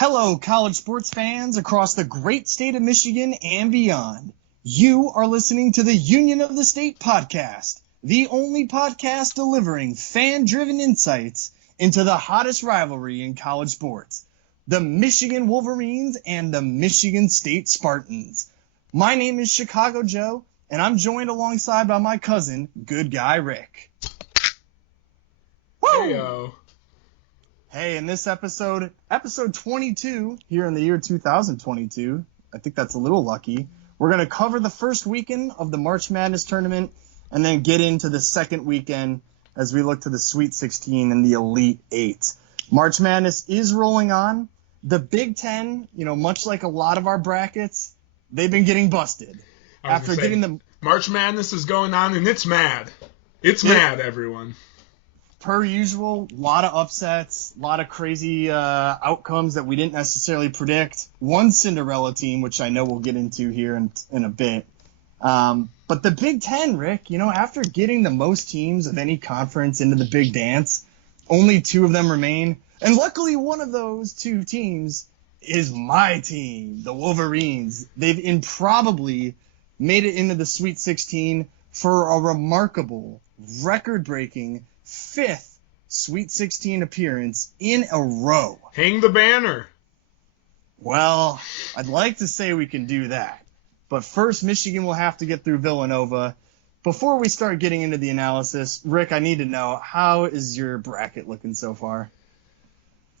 Hello, college sports fans across the great state of Michigan and beyond. You are listening to the Union of the State podcast, the only podcast delivering fan-driven insights into the hottest rivalry in college sports, the Michigan Wolverines and the Michigan State Spartans. My name is Chicago Joe, and I'm joined alongside by my cousin, Good Guy Rick. Woo! Heyo. Hey, in this episode 22, here in the year 2022, I think that's a little lucky, we're going to cover the first weekend of the March Madness tournament and then get into the second weekend as we look to the Sweet 16 and the Elite Eight. March Madness is rolling on. The Big Ten, much like a lot of our brackets, they've been getting busted. After getting the March Madness is going on and it's mad. It's mad, everyone. Per usual, a lot of upsets, a lot of crazy outcomes that we didn't necessarily predict. One Cinderella team, which I know we'll get into here in a bit. But the Big Ten, Rick, after getting the most teams of any conference into the Big Dance, only two of them remain. And luckily, one of those two teams is my team, the Wolverines. They've improbably made it into the Sweet 16 for a remarkable, record-breaking fifth Sweet 16 appearance in a row. Hang the banner. Well, I'd like to say we can do that. But first, Michigan will have to get through Villanova. Before we start getting into the analysis, Rick, I need to know, how is your bracket looking so far?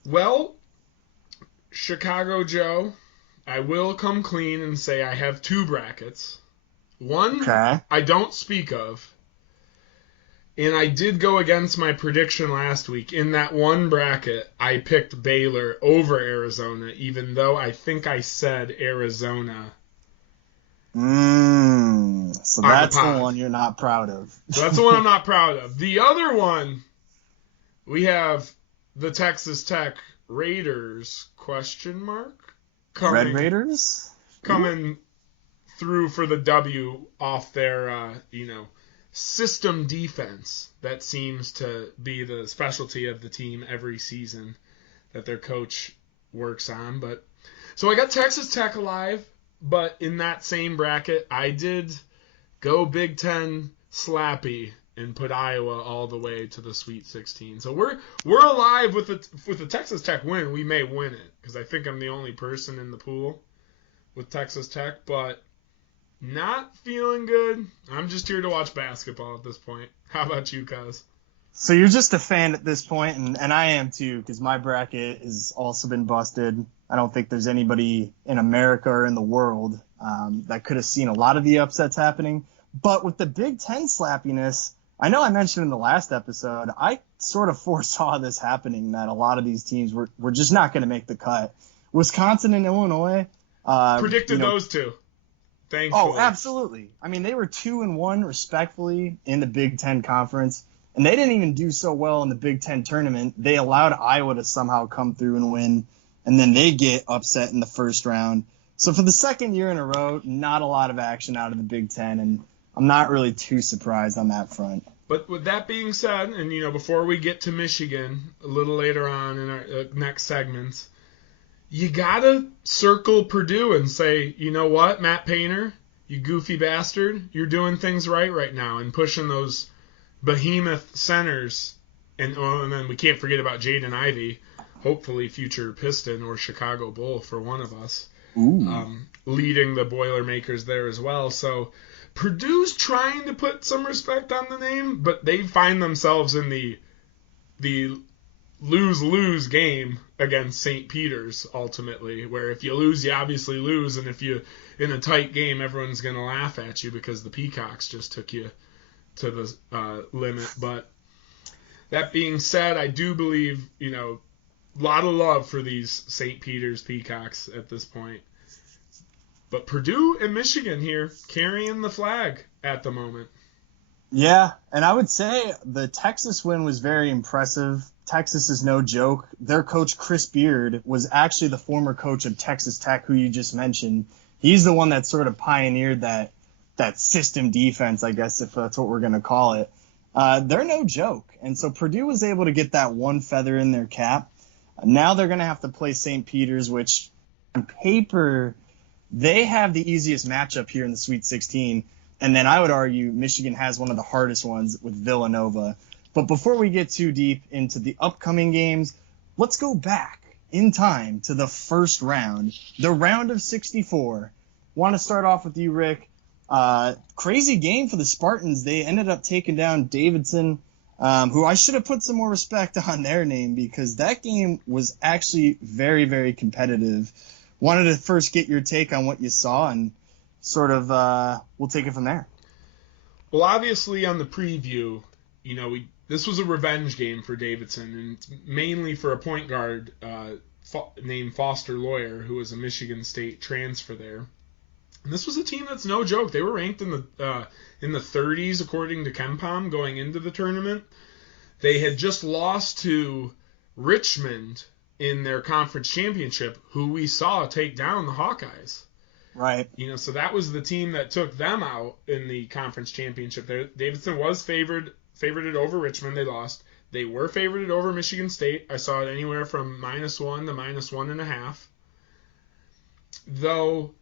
Well, Chicago Joe, I will come clean and say I have two brackets. One I don't speak of. And I did go against my prediction last week. In that one bracket, I picked Baylor over Arizona, even though I think I said Arizona. So that's the one you're not proud of. So that's the one I'm not proud of. The other one, we have the Texas Tech Raiders, ? Red Raiders? Coming through for the W off their, system defense that seems to be the specialty of the team every season that their coach works on. But so I got Texas Tech alive, but in that same bracket, I did go Big Ten slappy and put Iowa all the way to the Sweet 16. So we're alive with the Texas Tech win. We may win it because I think I'm the only person in the pool with Texas Tech, but not feeling good. I'm just here to watch basketball at this point. How about you, cuz? So you're just a fan at this point, and I am too, because my bracket has also been busted. I don't think there's anybody in America or in the world that could have seen a lot of the upsets happening. But with the Big Ten slappiness, I know I mentioned in the last episode, I sort of foresaw this happening, that a lot of these teams were just not going to make the cut. Wisconsin and Illinois. Predicted those two. Thankfully. Oh, absolutely. I mean, they were 2-1 respectfully in the Big Ten Conference, and they didn't even do so well in the Big Ten tournament. They allowed Iowa to somehow come through and win, and then they get upset in the first round. So for the second year in a row, not a lot of action out of the Big Ten, and I'm not really too surprised on that front. But with that being said, and before we get to Michigan a little later on in our next segments, you gotta circle Purdue and say, you know what, Matt Painter, you goofy bastard, you're doing things right now and pushing those behemoth centers. And then we can't forget about Jaden Ivey, hopefully future Piston or Chicago Bull for one of us, leading the Boilermakers there as well. So Purdue's trying to put some respect on the name, but they find themselves in the lose-lose game against St. Peter's ultimately, where if you lose, you obviously lose, and if you in a tight game, everyone's going to laugh at you because the Peacocks just took you to the limit. But that being said, I do believe, a lot of love for these St. Peter's Peacocks at this point. But Purdue and Michigan here carrying the flag at the moment. Yeah, and I would say the Texas win was very impressive. Texas is no joke. Their coach, Chris Beard, was actually the former coach of Texas Tech, who you just mentioned. He's the one that sort of pioneered that system defense, I guess, if that's what we're going to call it. They're no joke. And so Purdue was able to get that one feather in their cap. Now they're going to have to play St. Peter's, which on paper, they have the easiest matchup here in the Sweet 16. And then I would argue Michigan has one of the hardest ones with Villanova. But before we get too deep into the upcoming games, let's go back in time to the first round, the round of 64. Want to start off with you, Rick. Crazy game for the Spartans. They ended up taking down Davidson, who I should have put some more respect on their name because that game was actually very, very competitive. Wanted to first get your take on what you saw and sort of we'll take it from there. Well, obviously on the preview, this was a revenge game for Davidson, and mainly for a point guard named Foster Lawyer, who was a Michigan State transfer there. And this was a team that's no joke. They were ranked in the 30s according to KenPom going into the tournament. They had just lost to Richmond in their conference championship, who we saw take down the Hawkeyes. Right. So that was the team that took them out in the conference championship. Davidson was favored it over Richmond. They lost. They were favored it over Michigan State. I saw it anywhere from -1 to -1.5. Though,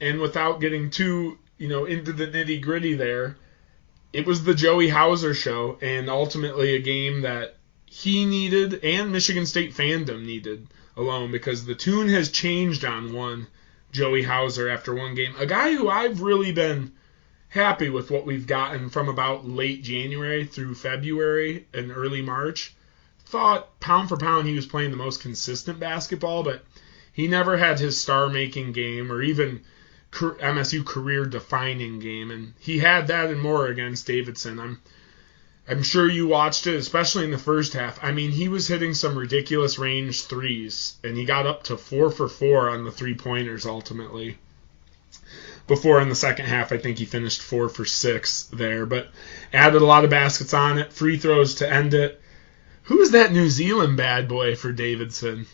and without getting too, into the nitty gritty there, it was the Joey Hauser show, and ultimately a game that he needed and Michigan State fandom needed alone, because the tune has changed on one Joey Hauser after one game. A guy who I've really been happy with what we've gotten from about late January through February and early March. Thought pound for pound he was playing the most consistent basketball, but he never had his star-making game or even MSU career-defining game, and he had that and more against Davidson. I'm sure you watched it, especially in the first half. I mean, he was hitting some ridiculous range threes, and he got up to 4 for 4 on the three-pointers ultimately. Before in the second half, I think he finished 4 for 6 there, but added a lot of baskets on it, free throws to end it. Who's that New Zealand bad boy for Davidson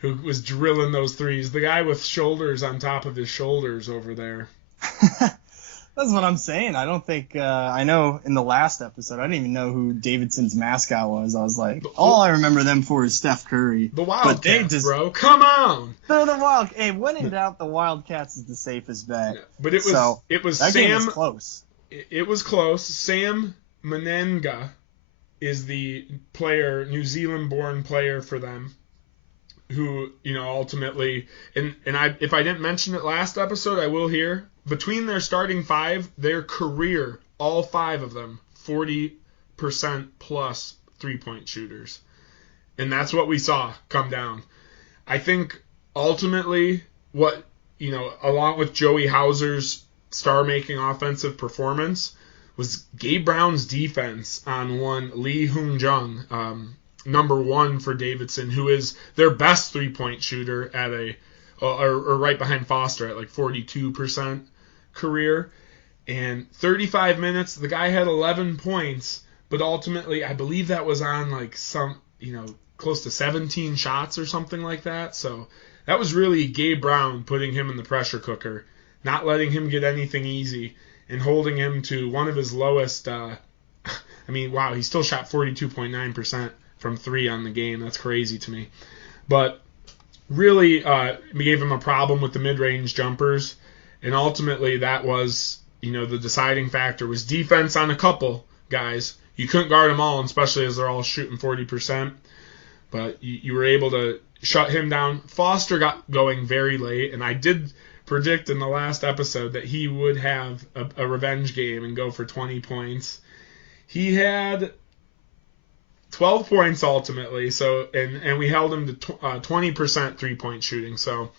who was drilling those threes? The guy with shoulders on top of his shoulders over there. That's what I'm saying. I don't think I know in the last episode, I didn't even know who Davidson's mascot was. I was like, all I remember them for is Steph Curry. The Wildcats, bro. Come on. They're the Wildcats. Hey, when in doubt, the Wildcats is the safest bet. Yeah, but it was that Sam. Game was close. It was close. Sam Menenga is the player, New Zealand-born player for them, who, ultimately, and if I didn't mention it last episode, I will here. Between their starting five, their career, all five of them, 40% plus three-point shooters. And that's what we saw come down. I think ultimately what, along with Joey Hauser's star-making offensive performance, was Gabe Brown's defense on one Lee Hoon Jung, number one for Davidson, who is their best three-point shooter at or right behind Foster at like 42% career. And 35 minutes, the guy had 11 points, but ultimately I believe that was on like some, close to 17 shots or something like that. So that was really Gabe Brown putting him in the pressure cooker, not letting him get anything easy, and holding him to one of his lowest. Wow, he still shot 42.9% from three on the game. That's crazy to me. But really gave him a problem with the mid-range jumpers. And ultimately that was, the deciding factor was defense on a couple guys. You couldn't guard them all, especially as they're all shooting 40%. But you were able to shut him down. Foster got going very late, and I did predict in the last episode that he would have a revenge game and go for 20 points. He had 12 points ultimately, and we held him to 20% three-point shooting. So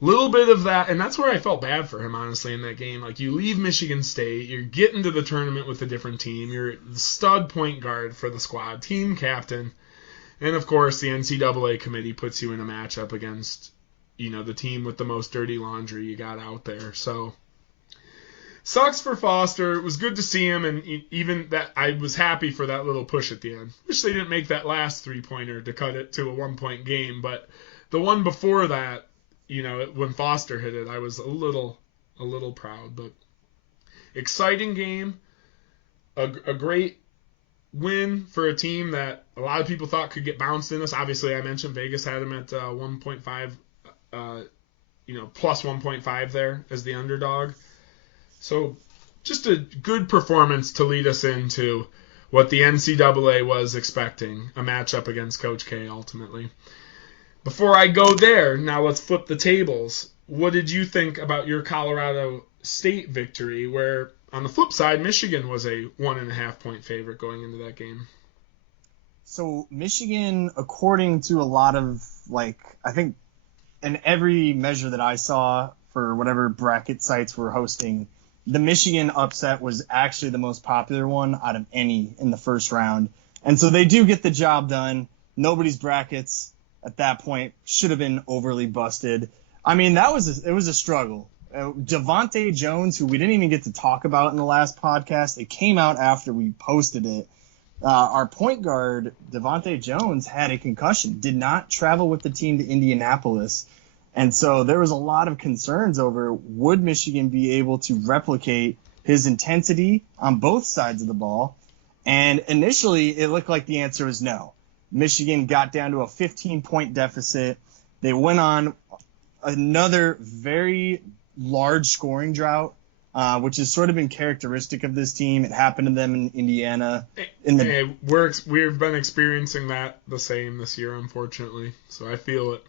little bit of that, and that's where I felt bad for him, honestly, in that game. Like, you leave Michigan State, you're getting to the tournament with a different team, you're the stud point guard for the squad, team captain, and of course the NCAA committee puts you in a matchup against, the team with the most dirty laundry you got out there. So sucks for Foster. It was good to see him, and even that, I was happy for that little push at the end. Wish they didn't make that last three-pointer to cut it to a one-point game, but the one before that, when Foster hit it, I was a little proud. But exciting game, a great win for a team that a lot of people thought could get bounced in this. Obviously, I mentioned Vegas had them at 1.5, plus 1.5 there as the underdog. So just a good performance to lead us into what the NCAA was expecting, a matchup against Coach K ultimately. Before I go there, now let's flip the tables. What did you think about your Colorado State victory, where on the flip side, Michigan was a 1.5 point favorite going into that game? So Michigan, according to a lot of, I think in every measure that I saw for whatever bracket sites were hosting, the Michigan upset was actually the most popular one out of any in the first round. And so they do get the job done. Nobody's brackets at that point should have been overly busted. I mean, it was a struggle. Devontae Jones, who we didn't even get to talk about in the last podcast, it came out after we posted it. Our point guard, Devontae Jones, had a concussion, did not travel with the team to Indianapolis. And so there was a lot of concerns over, would Michigan be able to replicate his intensity on both sides of the ball? And initially, it looked like the answer was no. Michigan got down to a 15-point deficit. They went on another very large scoring drought, which has sort of been characteristic of this team. It happened to them in Indiana. We've been experiencing that the same this year, unfortunately. So I feel it.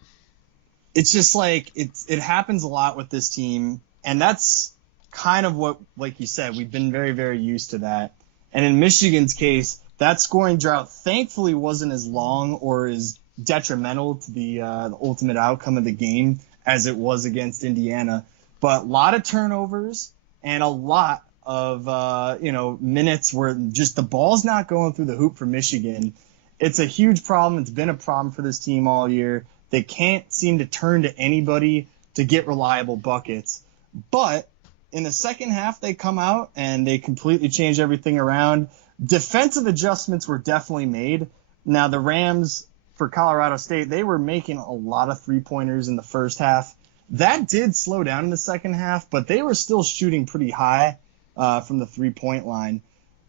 It's just it happens a lot with this team, and that's kind of what, like you said, we've been very, very used to that. And in Michigan's case, that scoring drought thankfully wasn't as long or as detrimental to the ultimate outcome of the game as it was against Indiana. But a lot of turnovers and a lot of minutes where just the ball's not going through the hoop for Michigan. It's a huge problem. It's been a problem for this team all year. They can't seem to turn to anybody to get reliable buckets. But in the second half, they come out and they completely change everything around. Defensive adjustments were definitely made. Now, the Rams, for Colorado State, they were making a lot of three-pointers in the first half. That did slow down in the second half, but they were still shooting pretty high from the three-point line.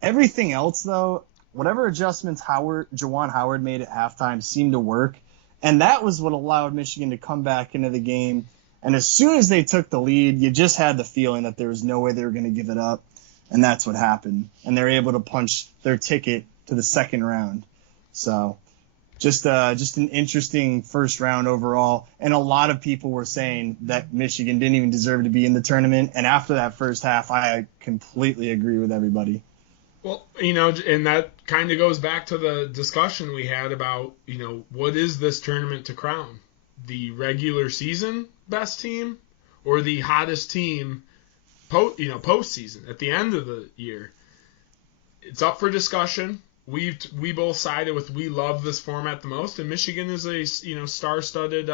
Everything else, though, whatever adjustments Juwan Howard made at halftime seemed to work. And that was what allowed Michigan to come back into the game. And as soon as they took the lead, you just had the feeling that there was no way they were going to give it up. And that's what happened. And they're able to punch their ticket to the second round. So just an interesting first round overall. And a lot of people were saying that Michigan didn't even deserve to be in the tournament. And after that first half, I completely agree with everybody. Well, and that kind of goes back to the discussion we had about, what is this tournament to crown? The regular season best team or the hottest team postseason at the end of the year? It's up for discussion. We both sided with we love this format the most, and Michigan is a star-studded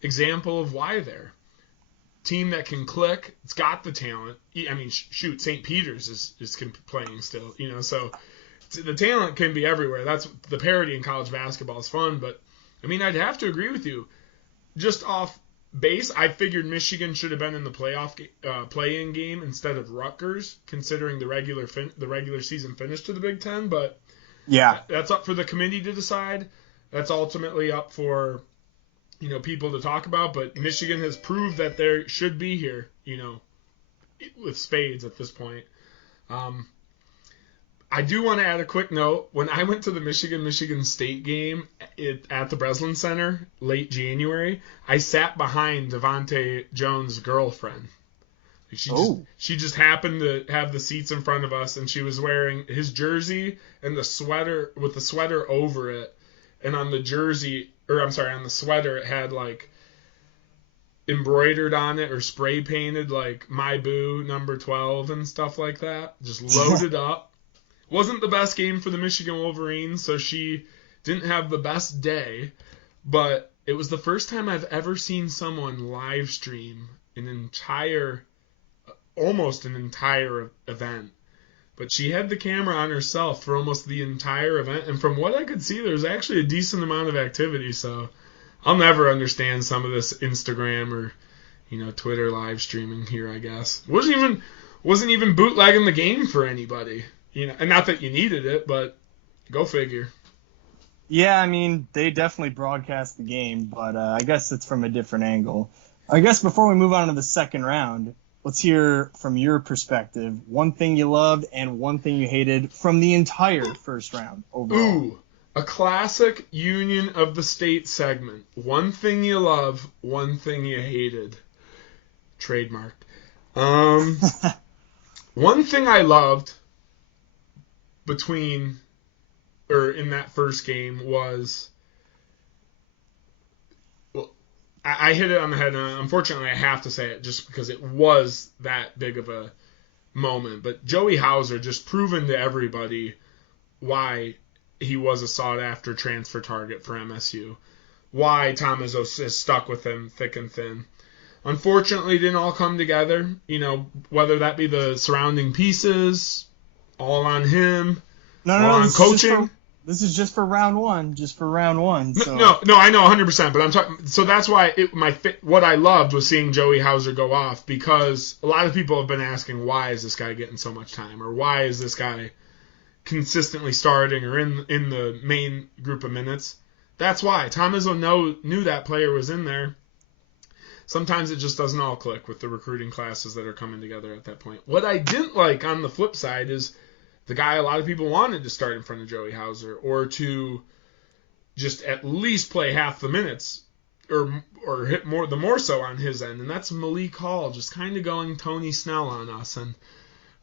example of why there. Team that can click. It's got the talent. I mean, shoot, St. Peter's is playing still, so the talent can be everywhere. That's the parity in college basketball is fun, but I mean, I'd have to agree with you. Just off base, I figured Michigan should have been in the playoff play-in game instead of Rutgers, considering the regular season finish to the Big Ten. But yeah, that's up for the committee to decide. That's ultimately up for people to talk about, but Michigan has proved that they should be here, with spades at this point. I do want to add a quick note. When I went to the Michigan State game at the Breslin Center late January, I sat behind Devontae Jones' girlfriend. She just happened to have the seats in front of us, and she was wearing his jersey and the sweater with the sweater over it, and on the sweater, it had embroidered on it or spray painted My Boo number 12 and stuff like that. Just loaded up. Wasn't the best game for the Michigan Wolverines, so she didn't have the best day, but it was the first time I've ever seen someone live stream almost an entire event. But she had the camera on herself for almost the entire event. And from what I could see, there was actually a decent amount of activity. So I'll never understand some of this Instagram or, Twitter live streaming here, I guess. Wasn't even bootlegging the game for anybody. And not that you needed it, but Go figure. Yeah, I mean, they definitely broadcast the game, but I guess it's from a different angle. I guess before we move on to the second round, let's hear from your perspective one thing you loved and one thing you hated from the entire first round overall. Ooh, a classic Union of the State segment. One thing you love, one thing you hated. Trademarked. One thing I loved in that first game was, well, I hit it on the head, and unfortunately I have to say it just because it was that big of a moment. But Joey Hauser just proven to everybody why he was a sought-after transfer target for MSU, why Tom Izzo is stuck with him thick and thin. Unfortunately, it didn't all come together, whether that be the surrounding pieces, all on him, all on coaching. This is just for round one. So. No, I know 100%, but I'm talking. So that's why what I loved was seeing Joey Hauser go off, because a lot of people have been asking, why is this guy getting so much time, or why is this guy consistently starting or in the main group of minutes? That's why. Tom Izzo knew that player was in there. Sometimes it just doesn't all click with the recruiting classes that are coming together at that point. What I didn't like on the flip side is the guy a lot of people wanted to start in front of Joey Hauser, or to just at least play half the minutes, or hit the more so on his end, and that's Malik Hall, just kind of going Tony Snell on us. And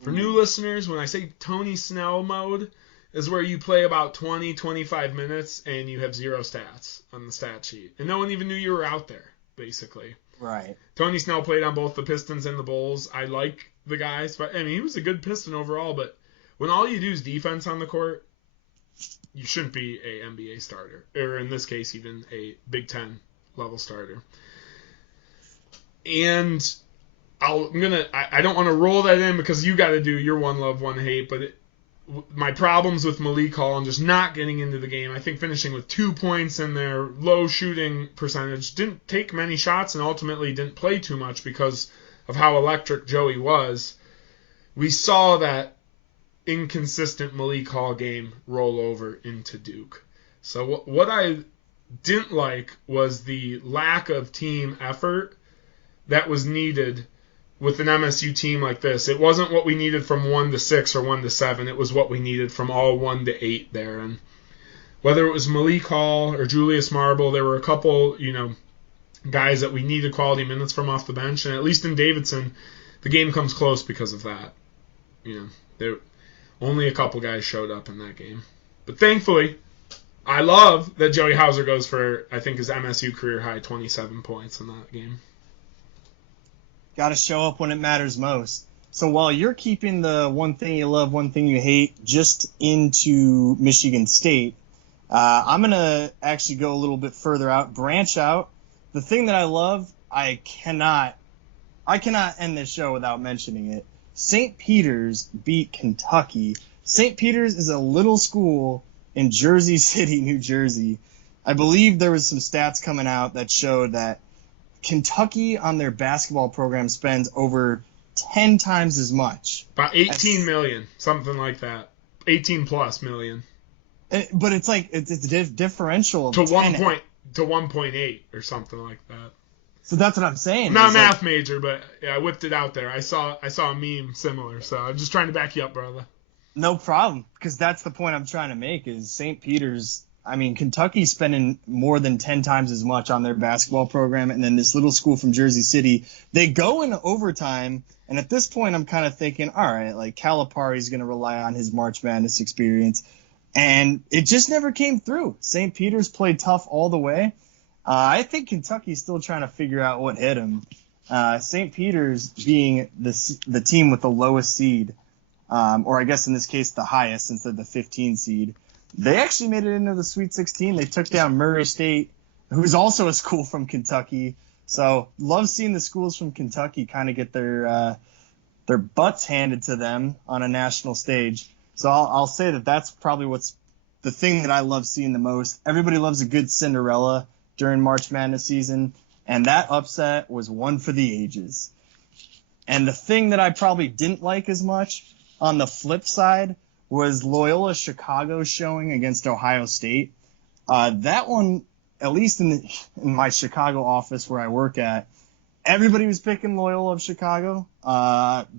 for new listeners, when I say Tony Snell mode, is where you play about 20, 25 minutes and you have 0 stats on the stat sheet, and no one even knew you were out there, basically. Right. Tony Snell played on both the Pistons and the Bulls. I like the guys, but he was a good Piston overall, but when all you do is defense on the court, you shouldn't be a NBA starter, or in this case, even a Big Ten level starter. And I don't want to roll that in because you got to do your one love, one hate, but my problems with Malik Hall and just not getting into the game, I think finishing with 2 points in their low shooting percentage, didn't take many shots, and ultimately didn't play too much because of how electric Joey was. We saw that inconsistent Malik Hall game roll over into Duke. So what I didn't like was the lack of team effort that was needed with an MSU team like this. It wasn't what we needed from 1 to 6 or 1 to 7. It was what we needed from all 1 to 8 there. And whether it was Malik Hall or Julius Marble, there were a couple, guys that we needed quality minutes from off the bench. And at least in Davidson, the game comes close because of that. Only a couple guys showed up in that game. But thankfully, I love that Joey Hauser goes for, I think, his MSU career high 27 points in that game. Got to show up when it matters most. So while you're keeping the one thing you love, one thing you hate just into Michigan State, I'm going to actually go a little bit further out, branch out. The thing that I love, I cannot end this show without mentioning it. St. Peter's beat Kentucky. St. Peter's is a little school in Jersey City, New Jersey. I believe there was some stats coming out that showed that Kentucky on their basketball program spends over 10 times as much. About 18 million, something like that. 18 plus million. But it's like it's a differential of to 1.8 or something like that. So that's what I'm saying. I'm not a math major, but yeah, I whipped it out there. I saw a meme similar, so I'm just trying to back you up, brother. No problem, because that's the point I'm trying to make is St. Peter's. I mean, Kentucky's spending more than 10 times as much on their basketball program, and then this little school from Jersey City, they go into overtime, and at this point I'm kind of thinking, all right, like Calipari's going to rely on his March Madness experience, and it just never came through. St. Peter's played tough all the way. I think Kentucky's still trying to figure out what hit him. St. Peter's being the team with the lowest seed, or I guess in this case the highest since they're the 15 seed, they actually made it into the Sweet 16. They took down Murray State, who's also a school from Kentucky. So love seeing the schools from Kentucky kind of get their butts handed to them on a national stage. So I'll say that that's probably what's the thing that I love seeing the most. Everybody loves a good Cinderella during March Madness season, and that upset was one for the ages. And the thing that I probably didn't like as much on the flip side was Loyola Chicago showing against Ohio State. That one, at least in my Chicago office where I work at, everybody was picking Loyola of Chicago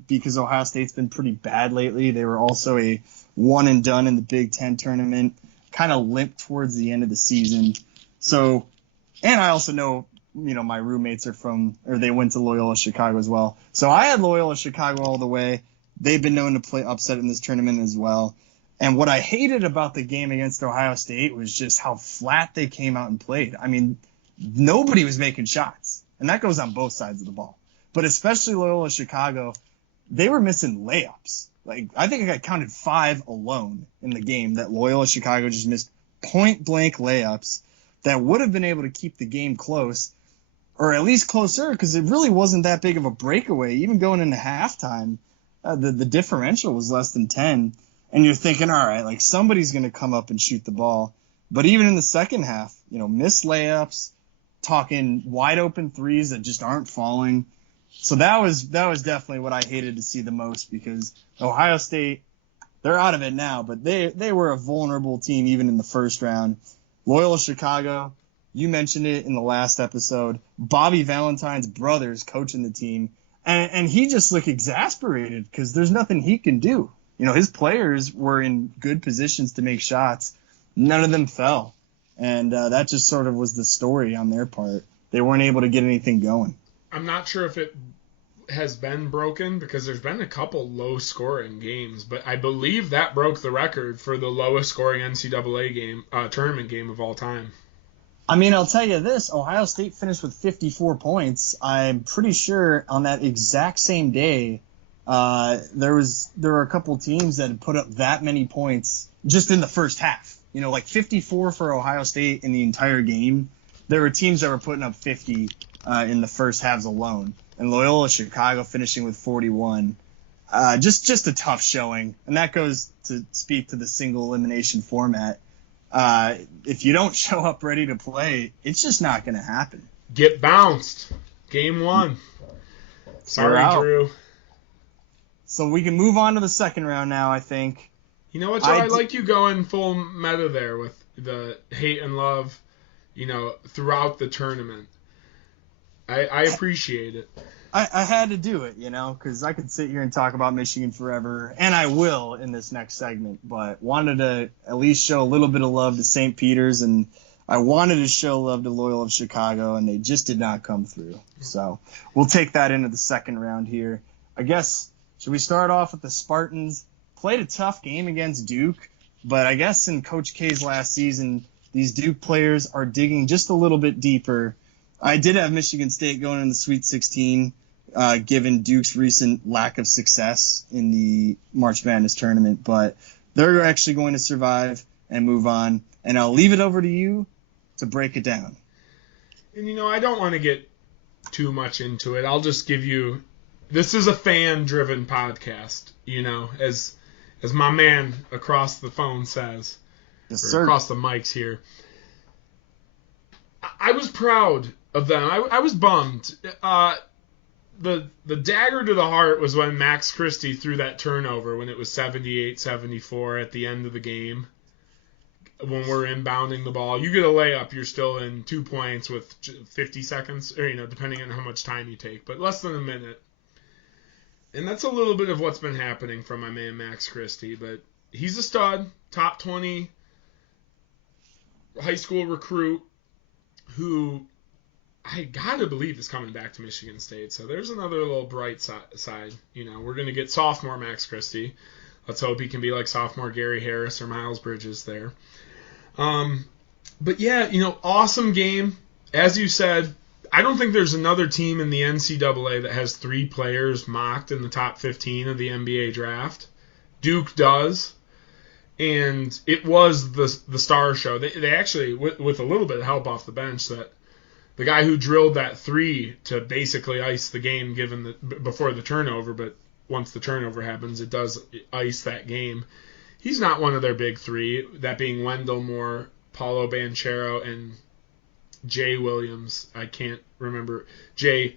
because Ohio State's been pretty bad lately. They were also a one and done in the Big Ten tournament, kind of limped towards the end of the season. So, and I also know, my roommates they went to Loyola Chicago as well. So I had Loyola Chicago all the way. They've been known to play upset in this tournament as well. And what I hated about the game against Ohio State was just how flat they came out and played. I mean, nobody was making shots. And that goes on both sides of the ball. But especially Loyola Chicago, they were missing layups. Like, I think I counted 5 alone in the game that Loyola Chicago just missed point-blank layups that would have been able to keep the game close, or at least closer, because it really wasn't that big of a breakaway. Even going into halftime, the differential was less than 10. And you're thinking, all right, like somebody's going to come up and shoot the ball. But even in the second half, missed layups, talking wide open threes that just aren't falling. So that was definitely what I hated to see the most, because Ohio State, they're out of it now, but they were a vulnerable team even in the first round. Loyola Chicago, you mentioned it in the last episode. Bobby Valentine's brother's coaching the team, and he just looked exasperated because there's nothing he can do. His players were in good positions to make shots. None of them fell. And that just sort of was the story on their part. They weren't able to get anything going. I'm not sure if it has been broken because there's been a couple low-scoring games, but I believe that broke the record for the lowest-scoring NCAA game tournament game of all time. I mean, I'll tell you this. Ohio State finished with 54 points. I'm pretty sure on that exact same day, there were a couple teams that had put up that many points just in the first half. Like 54 for Ohio State in the entire game. There were teams that were putting up 50 in the first halves alone. And Loyola Chicago finishing with 41. Just a tough showing. And that goes to speak to the single elimination format. If you don't show up ready to play, it's just not going to happen. Get bounced. Game 1. Sorry, Drew. So we can move on to the second round now, I think. You know what, Joe? I like you going full meta there with the hate and love, throughout the tournament. I appreciate it. I had to do it, because I could sit here and talk about Michigan forever, and I will in this next segment, but wanted to at least show a little bit of love to St. Peter's, and I wanted to show love to Loyola of Chicago, and they just did not come through. So we'll take that into the second round here. I guess, should we start off with the Spartans? Played a tough game against Duke, but I guess in Coach K's last season, these Duke players are digging just a little bit deeper. I did have Michigan State going in the Sweet 16, given Duke's recent lack of success in the March Madness tournament, but they're actually going to survive and move on. And I'll leave it over to you to break it down. And, I don't want to get too much into it. I'll just give you, this is a fan-driven podcast, as my man across the phone says, yes, or sir. Across the mics here. I was proud of them. I was bummed. The dagger to the heart was when Max Christie threw that turnover when it was 78-74 at the end of the game. When we're inbounding the ball, you get a layup, you're still in 2 points with 50 seconds, or depending on how much time you take, but less than a minute. And that's a little bit of what's been happening from my man Max Christie, but he's a stud, top 20 high school recruit who I gotta believe is coming back to Michigan State. So there's another little bright side. We're gonna get sophomore Max Christie. Let's hope he can be like sophomore Gary Harris or Miles Bridges there. But yeah, awesome game. As you said, I don't think there's another team in the NCAA that has 3 players mocked in the top 15 of the NBA draft. Duke does. And it was the star show. They actually, with a little bit of help off the bench, that the guy who drilled that 3 to basically ice the game before the turnover, but once the turnover happens, it does ice that game. He's not one of their big 3, that being Wendell Moore, Paulo Banchero, and Jay Williams. I can't remember. Jay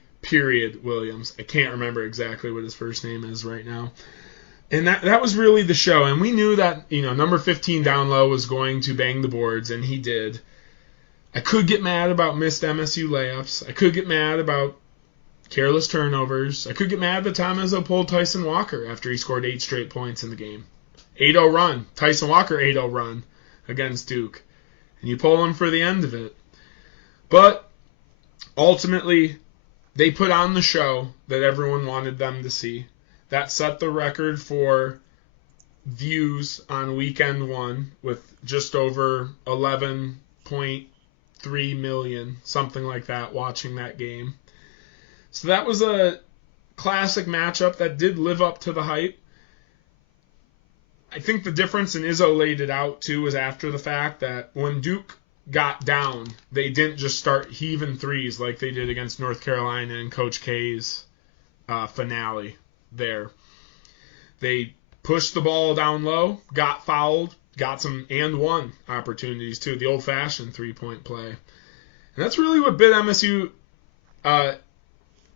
Williams. I can't remember exactly what his first name is right now. And that was really the show. And we knew that, number 15 down low was going to bang the boards, and he did. I could get mad about missed MSU layups. I could get mad about careless turnovers. I could get mad that Tom Izzo pulled Tyson Walker after he scored 8 straight points in the game. 8-0 run. Tyson Walker 8-0 run against Duke. And you pull him for the end of it. But ultimately, they put on the show that everyone wanted them to see. That set the record for views on weekend one with just over 11.3 million, something like that, watching that game. So that was a classic matchup that did live up to the hype. I think the difference, and Izzo laid it out too, was after the fact that when Duke got down, they didn't just start heaving threes like they did against North Carolina in Coach K's finale there. They pushed the ball down low, got fouled, got some and one opportunities too, the old-fashioned three-point play. And that's really what bit MSU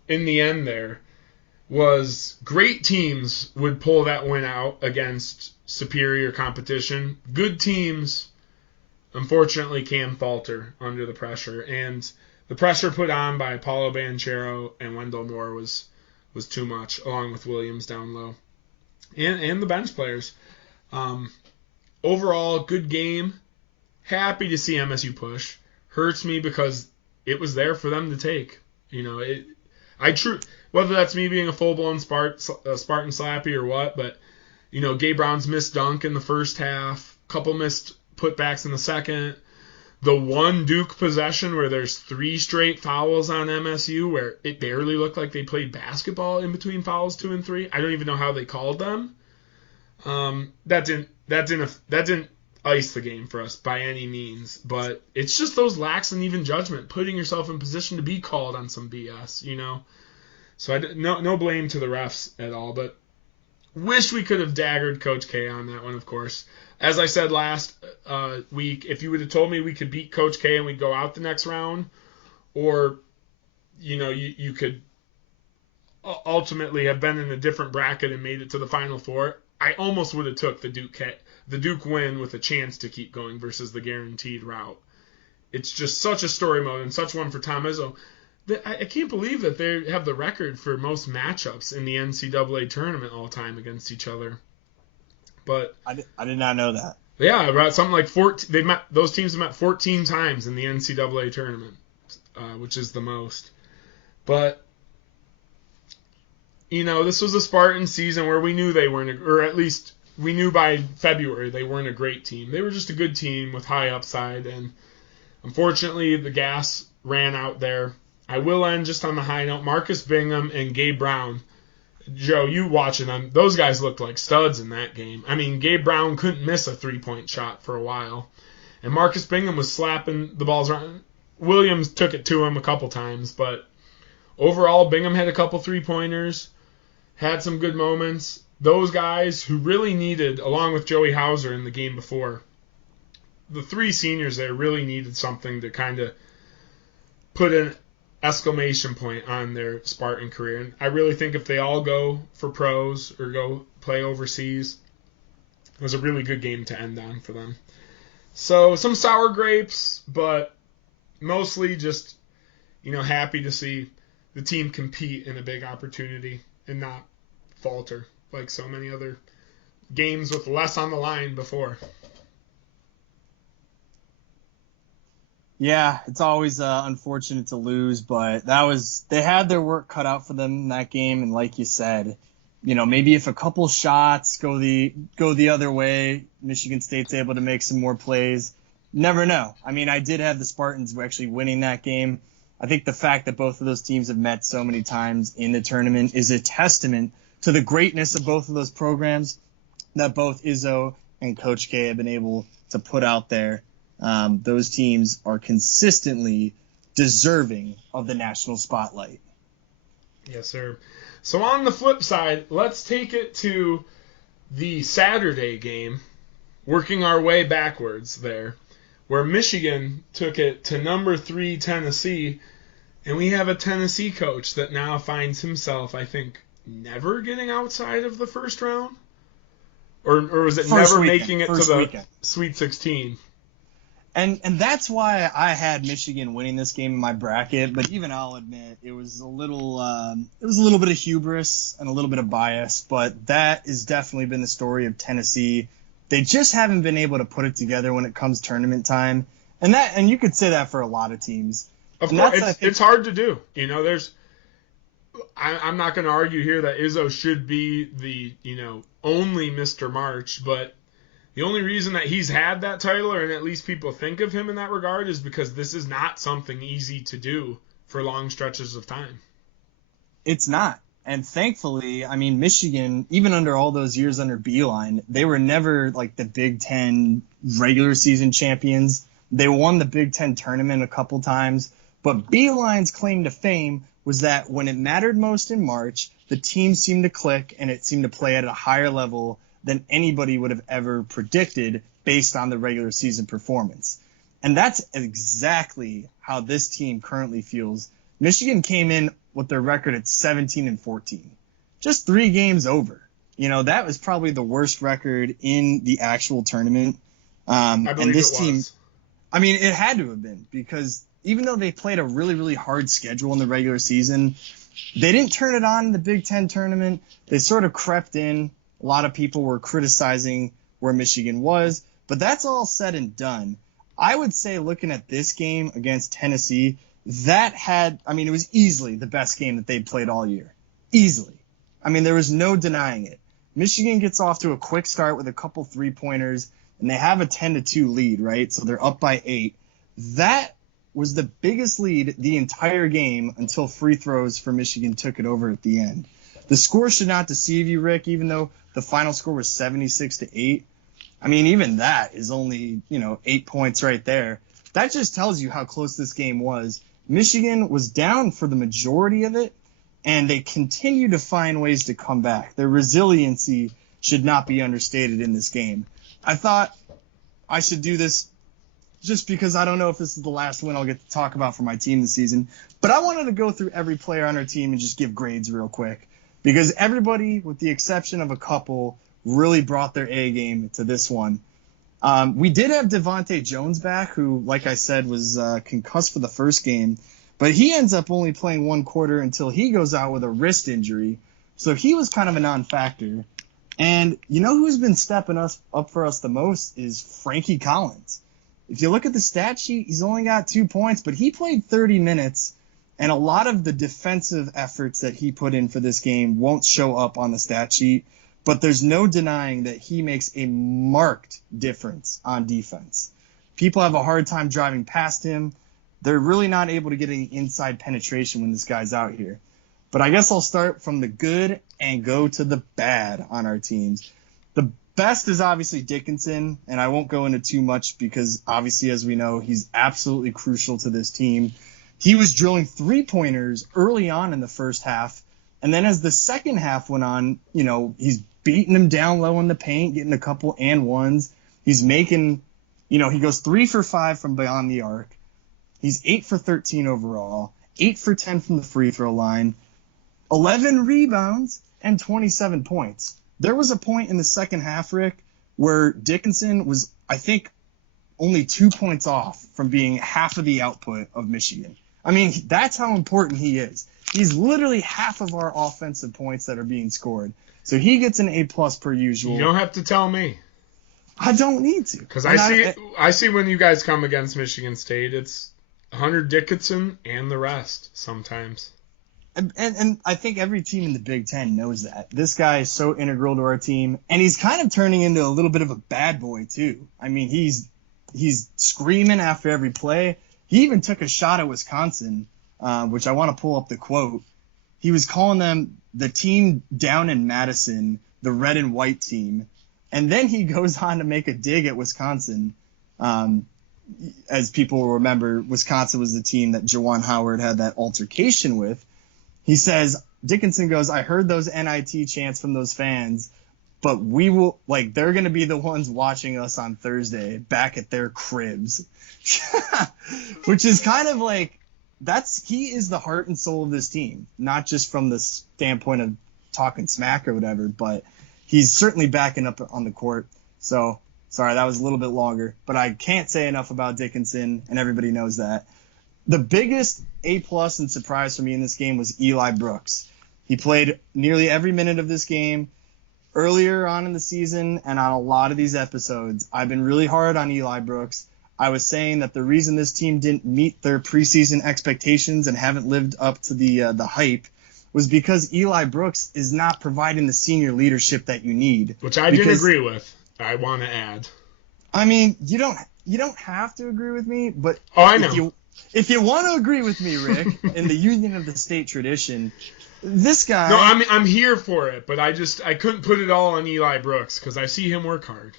in the end there, was great teams would pull that win out against superior competition. Good teams, unfortunately, can falter under the pressure. And the pressure put on by Paulo Banchero and Wendell Moore was too much, along with Williams down low. And the bench players. Overall, good game. Happy to see MSU push. Hurts me because it was there for them to take. Whether that's me being a full-blown Spartan slappy or what, but, Gabe Brown's missed dunk in the first half, couple missed putbacks in the second, the one Duke possession where there's 3 straight fouls on MSU where it barely looked like they played basketball in between fouls 2 and 3. I don't even know how they called them. That didn't ice the game for us by any means, but it's just those lax and even judgment, putting yourself in position to be called on some BS, So no blame to the refs at all, but wish we could have daggered Coach K on that one, of course. As I said last week, if you would have told me we could beat Coach K and we'd go out the next round, or, you could ultimately have been in a different bracket and made it to the Final Four, I almost would have took the Duke win with a chance to keep going versus the guaranteed route. It's just such a story mode and such one for Tom Izzo. I can't believe that they have the record for most matchups in the NCAA tournament all time against each other. But I did not know that. Yeah, about something like 14. Those teams have met 14 times in the NCAA tournament, which is the most. But this was a Spartan season where we knew they weren't, or at least we knew by February they weren't a great team. They were just a good team with high upside, and unfortunately the gas ran out there. I will end just on the high note. Marcus Bingham and Gabe Brown. Joe, you watching them, those guys looked like studs in that game. I mean, Gabe Brown couldn't miss a three-point shot for a while. And Marcus Bingham was slapping the balls around. Williams took it to him a couple times, but overall, Bingham had a couple three-pointers, had some good moments. Those guys who really needed, along with Joey Hauser in the game before, the 3 seniors there really needed something to kind of put an exclamation point on their Spartan career. And I really think if they all go for pros or go play overseas, it was a really good game to end on for them. So some sour grapes, but mostly just, happy to see the team compete in a big opportunity and not falter like so many other games with less on the line before. Yeah, it's always unfortunate to lose, but they had their work cut out for them in that game, and like you said, maybe if a couple shots go the other way, Michigan State's able to make some more plays. Never know. I mean, I did have the Spartans actually winning that game. I think the fact that both of those teams have met so many times in the tournament is a testament to the greatness of both of those programs that both Izzo and Coach K have been able to put out there. Those teams are consistently deserving of the national spotlight. Yes, sir. So on the flip side, let's take it to the Saturday game, working our way backwards there, where Michigan took it to number 3 Tennessee, and we have a Tennessee coach that now finds himself, I think, never getting outside of the first round. Or was it First never weekend, making it to first the weekend. Sweet 16? And that's why I had Michigan winning this game in my bracket. But even I'll admit it was a little bit of hubris and a little bit of bias. But that has definitely been the story of Tennessee. They just haven't been able to put it together when it comes tournament time. And you could say that for a lot of teams. Of course, it's hard to do. You know, I'm not going to argue here that Izzo should be the, only Mr. March, but the only reason that he's had that title, or at least people think of him in that regard, is because this is not something easy to do for long stretches of time. It's not. And thankfully, I mean, Michigan, even under all those years under Beeline, they were never like the Big Ten regular season champions. They won the Big Ten tournament a couple times. But Beeline's claim to fame was that when it mattered most in March, the team seemed to click and it seemed to play at a higher level than anybody would have ever predicted based on the regular season performance. And that's exactly how this team currently feels. Michigan came in with their record at 17-14, just 3 games over. That was probably the worst record in the actual tournament. I believe and this it team, was. I mean, it had to have been, because even though they played a really, really hard schedule in the regular season, they didn't turn it on in the Big Ten tournament. They sort of crept in. A lot of people were criticizing where Michigan was, but that's all said and done. I would say, looking at this game against Tennessee, it was easily the best game that they'd played all year. Easily. I mean, there was no denying it. Michigan gets off to a quick start with a couple 3-pointers, and they have a 10-2 lead, right? So they're up by 8. That was the biggest lead the entire game until free throws for Michigan took it over at the end. The score should not deceive you, Rick, even though the final score was 76-8. I mean, even that is only, 8 points right there. That just tells you how close this game was. Michigan was down for the majority of it, and they continue to find ways to come back. Their resiliency should not be understated in this game. I thought I should do this just because I don't know if this is the last win I'll get to talk about for my team this season. But I wanted to go through every player on our team and just give grades real quick, because everybody, with the exception of a couple, really brought their A game to this one. We did have Devontae Jones back, who, like I said, was concussed for the first game. But he ends up only playing 1 quarter until he goes out with a wrist injury. So he was kind of a non-factor. And you know who's been stepping up for us the most is Frankie Collins. If you look at the stat sheet, he's only got 2 points, but he played 30 minutes, and a lot of the defensive efforts that he put in for this game won't show up on the stat sheet, but there's no denying that he makes a marked difference on defense. People have a hard time driving past him. They're really not able to get any inside penetration when this guy's out here. But I guess I'll start from the good and go to the bad on our teams. The best is obviously Dickinson, and I won't go into too much because obviously, as we know, he's absolutely crucial to this team. He was drilling 3-pointers early on in the first half, and then as the second half went on, he's beating them down low in the paint, getting a couple and ones. He's making, he goes 3 for 5 from beyond the arc. He's 8 for 13 overall, 8 for 10 from the free throw line, 11 rebounds, and 27 points. There was a point in the second half, Rick, where Dickinson was, I think, only 2 points off from being half of the output of Michigan. I mean, that's how important he is. He's literally half of our offensive points that are being scored. So he gets an A+ per usual. You don't have to tell me. I don't need to. Because I see when you guys come against Michigan State, it's Hunter Dickinson and the rest sometimes. And I think every team in the Big Ten knows that. This guy is so integral to our team, and he's kind of turning into a little bit of a bad boy too. I mean, he's screaming after every play. He even took a shot at Wisconsin, which I want to pull up the quote. He was calling them the team down in Madison, the red and white team, and then he goes on to make a dig at Wisconsin. As people will remember, Wisconsin was the team that Juwan Howard had that altercation with. He says, Dickinson goes, I heard those NIT chants from those fans, but they're going to be the ones watching us on Thursday back at their cribs. Which is kind of like, he is the heart and soul of this team, not just from the standpoint of talking smack or whatever, but he's certainly backing up on the court. So, sorry, that was a little bit longer. But I can't say enough about Dickinson, and everybody knows that. The biggest A-plus and surprise for me in this game was Eli Brooks. He played nearly every minute of this game. Earlier on in the season and on a lot of these episodes, I've been really hard on Eli Brooks. I was saying that the reason this team didn't meet their preseason expectations and haven't lived up to the hype was because Eli Brooks is not providing the senior leadership that you need. Which I didn't agree with, I want to add. I mean, you don't have to agree with me, but I know. If you want to agree with me, Rick, in the Union of the State tradition, this guy... No, I'm here for it, but I couldn't put it all on Eli Brooks because I see him work hard.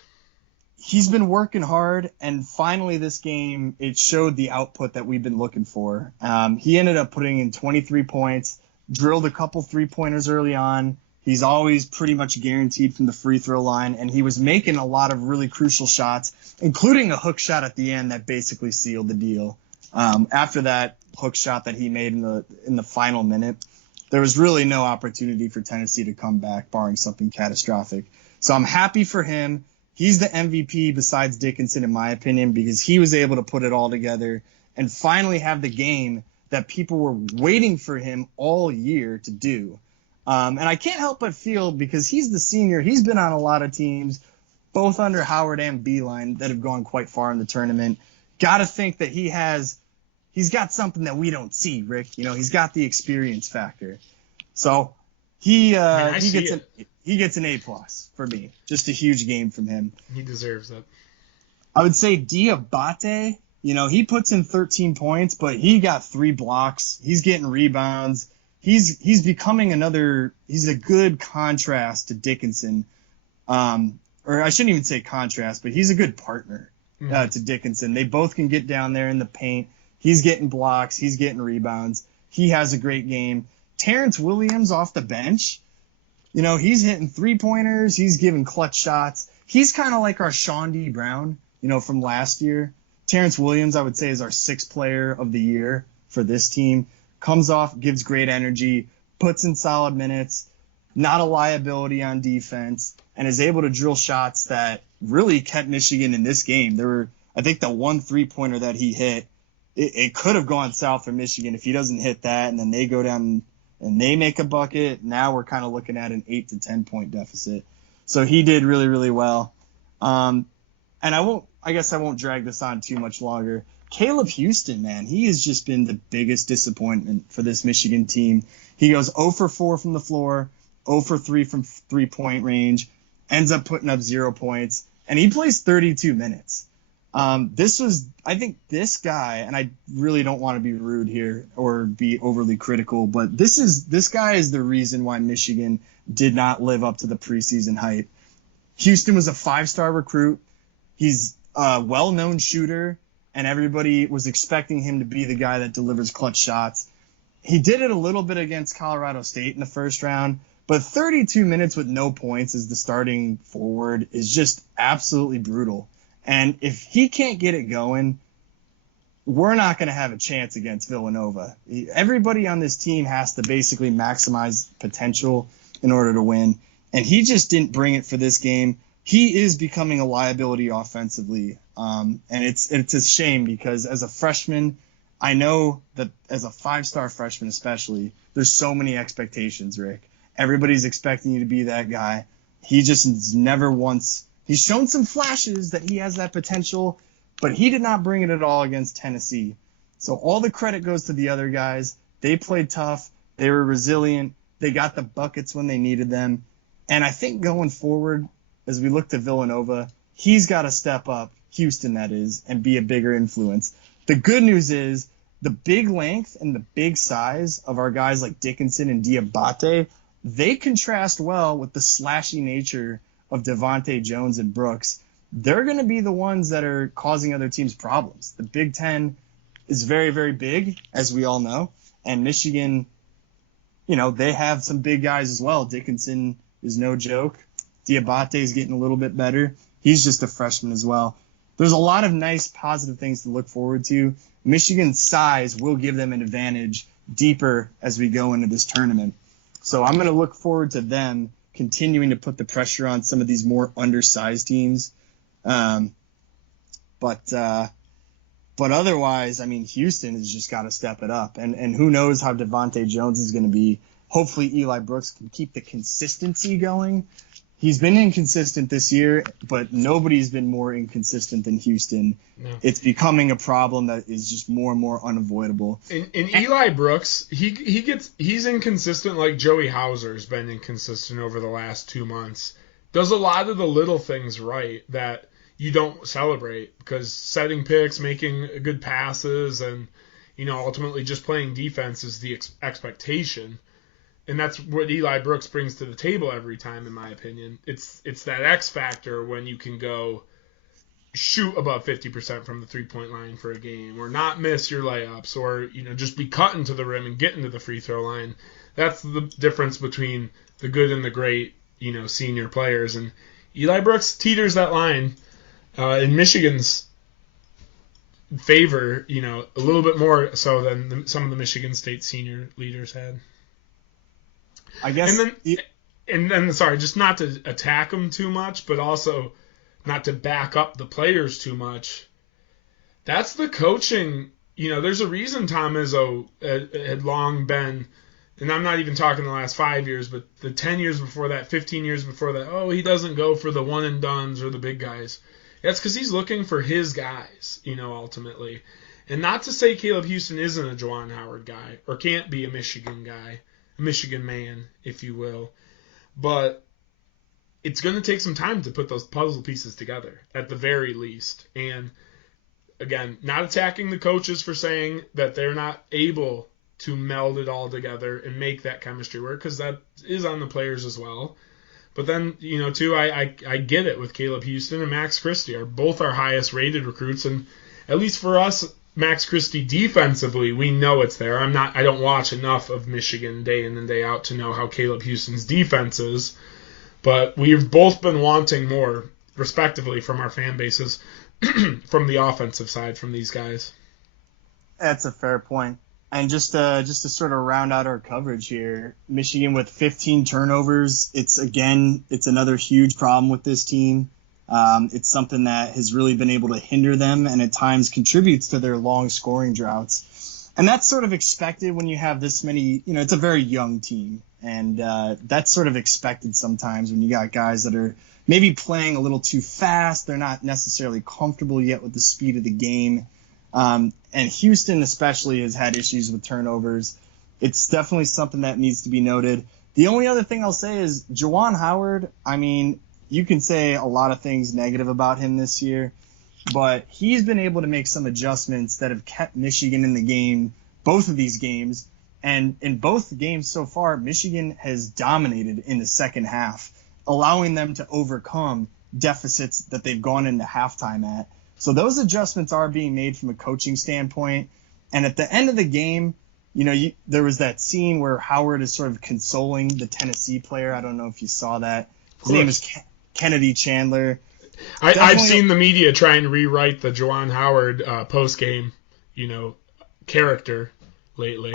He's been working hard, and finally this game, it showed the output that we've been looking for. He ended up putting in 23 points, drilled a couple three-pointers early on. He's always pretty much guaranteed from the free throw line, and he was making a lot of really crucial shots, including a hook shot at the end that basically sealed the deal. After that hook shot that he made in the final minute, there was really no opportunity for Tennessee to come back, barring something catastrophic. So I'm happy for him. He's the MVP besides Dickinson, in my opinion, because he was able to put it all together and finally have the game that people were waiting for him all year to do. And I can't help but feel, because he's the senior, he's been on a lot of teams, both under Howard and Beeline, that have gone quite far in the tournament. Got to think that he's got something that we don't see, Rick. He's got the experience factor. So he gets an A-plus for me. Just a huge game from him. He deserves it. I would say Diabate, he puts in 13 points, but he got 3 blocks. He's getting rebounds. He's becoming he's a good contrast to Dickinson. Or I shouldn't even say contrast, but he's a good partner to Dickinson. They both can get down there in the paint. He's getting blocks. He's getting rebounds. He has a great game. Terrence Williams off the bench, he's hitting three-pointers. He's giving clutch shots. He's kind of like our Sean D. Brown, from last year. Terrence Williams, I would say, is our 6th player of the year for this team. Comes off, gives great energy, puts in solid minutes, not a liability on defense, and is able to drill shots that really kept Michigan in this game. I think the one three-pointer that he hit, it could have gone south for Michigan if he doesn't hit that, and then they go down and they make a bucket. Now we're kind of looking at an 8 to 10 point deficit. So he did really, really well. And I guess I won't drag this on too much longer. Caleb Houston, man, he has just been the biggest disappointment for this Michigan team. He goes 0 for 4 from the floor, 0 for 3 from three-point range, ends up putting up 0 points, and he plays 32 minutes. I think this guy, and I really don't want to be rude here or be overly critical, but this guy is the reason why Michigan did not live up to the preseason hype. Houston was a 5-star recruit. He's a well-known shooter, and everybody was expecting him to be the guy that delivers clutch shots. He did it a little bit against Colorado State in the first round, but 32 minutes with no points as the starting forward is just absolutely brutal. And if he can't get it going, we're not going to have a chance against Villanova. Everybody on this team has to basically maximize potential in order to win, and he just didn't bring it for this game. He is becoming a liability offensively, and it's a shame because as a freshman, I know that as a 5-star freshman especially, there's so many expectations, Rick. Everybody's expecting you to be that guy. He just never once – he's shown some flashes that he has that potential, but he did not bring it at all against Tennessee. So all the credit goes to the other guys. They played tough. They were resilient. They got the buckets when they needed them. And I think going forward, as we look to Villanova, he's got to step up, Houston that is, and be a bigger influence. The good news is the big length and the big size of our guys like Dickinson and Diabate, they contrast well with the slashy nature of Devontae Jones and Brooks. They're going to be the ones that are causing other teams problems. The Big Ten is very, very big, as we all know, and Michigan, they have some big guys as well. Dickinson is no joke. Diabate is getting a little bit better. He's just a freshman as well. There's a lot of nice, positive things to look forward to. Michigan's size will give them an advantage deeper as we go into this tournament. So I'm going to look forward to them continuing to put the pressure on some of these more undersized teams. But otherwise, I mean, Houston has just got to step it up. And who knows how Devontae Jones is going to be. Hopefully Eli Brooks can keep the consistency going. He's been inconsistent this year, but nobody's been more inconsistent than Houston. No. It's becoming a problem that is just more and more unavoidable. And Eli Brooks, he's inconsistent like Joey Hauser's been inconsistent over the last 2 months. Does a lot of the little things right that you don't celebrate, because setting picks, making good passes, and ultimately just playing defense is the expectation. And that's what Eli Brooks brings to the table every time, in my opinion. It's that X factor when you can go shoot above 50% from the three-point line for a game, or not miss your layups, or just be cutting to the rim and getting to the free throw line. That's the difference between the good and the great, senior players. And Eli Brooks teeters that line in Michigan's favor, a little bit more so than some of the Michigan State senior leaders had. I guess. And then, sorry, just not to attack them too much, but also not to back up the players too much. That's the coaching. There's a reason Tom Izzo had long been, and I'm not even talking the last 5 years, but the 10 years before that, 15 years before that, he doesn't go for the one and dones or the big guys. That's because he's looking for his guys, ultimately. And not to say Caleb Houston isn't a Juwan Howard guy or can't be a Michigan guy. Michigan man, if you will. But it's going to take some time to put those puzzle pieces together, at the very least. And, again, not attacking the coaches for saying that they're not able to meld it all together and make that chemistry work, because that is on the players as well. But then, too, I get it with Caleb Houston and Max Christie are both our highest rated recruits. And at least for us, Max Christie defensively, we know it's there. I don't watch enough of Michigan day in and day out to know how Caleb Houston's defense is, but we've both been wanting more, respectively, from our fan bases, from the offensive side, from these guys. That's a fair point. And just to sort of round out our coverage here, Michigan with 15 turnovers. It's another huge problem with this team. It's something that has really been able to hinder them and at times contributes to their long scoring droughts. And that's sort of expected when you have this many, it's a very young team. And that's sort of expected sometimes when you got guys that are maybe playing a little too fast. They're not necessarily comfortable yet with the speed of the game. And Houston especially has had issues with turnovers. It's definitely something that needs to be noted. The only other thing I'll say is Juwan Howard, you can say a lot of things negative about him this year, but he's been able to make some adjustments that have kept Michigan in the game, both of these games. And in both games so far, Michigan has dominated in the second half, allowing them to overcome deficits that they've gone into halftime at. So those adjustments are being made from a coaching standpoint. And at the end of the game, there was that scene where Howard is sort of consoling the Tennessee player. I don't know if you saw that. His name is Kennedy Chandler. I've seen the media try and rewrite the Juwan Howard post-game, character lately.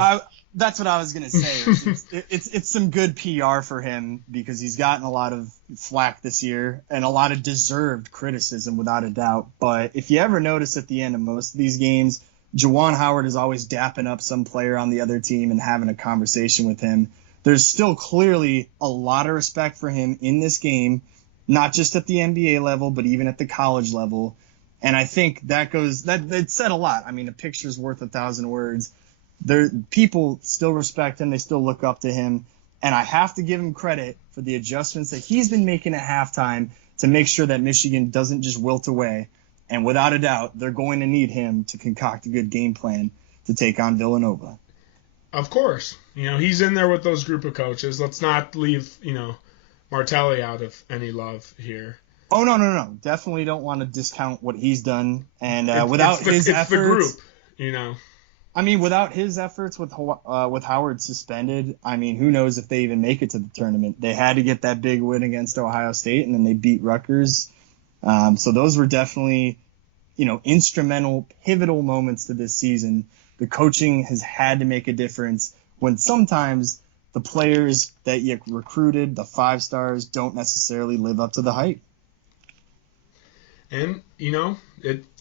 That's what I was going to say. It's some good PR for him because he's gotten a lot of flack this year and a lot of deserved criticism without a doubt. But if you ever notice at the end of most of these games, Juwan Howard is always dapping up some player on the other team and having a conversation with him. There's still clearly a lot of respect for him in this game, not just at the NBA level, but even at the college level. And I think that said a lot. A picture's worth 1,000 words. People still respect him. They still look up to him. And I have to give him credit for the adjustments that he's been making at halftime to make sure that Michigan doesn't just wilt away. And without a doubt, they're going to need him to concoct a good game plan to take on Villanova. Of course. He's in there with those group of coaches. Let's not leave, Martelli out of any love here. Oh, no. Definitely don't want to discount what he's done. And without his efforts... It's the group, without his efforts with Howard suspended, who knows if they even make it to the tournament. They had to get that big win against Ohio State, and then they beat Rutgers. So those were definitely, instrumental, pivotal moments to this season. The coaching has had to make a difference when sometimes the players that you recruited, the 5 stars, don't necessarily live up to the hype. And,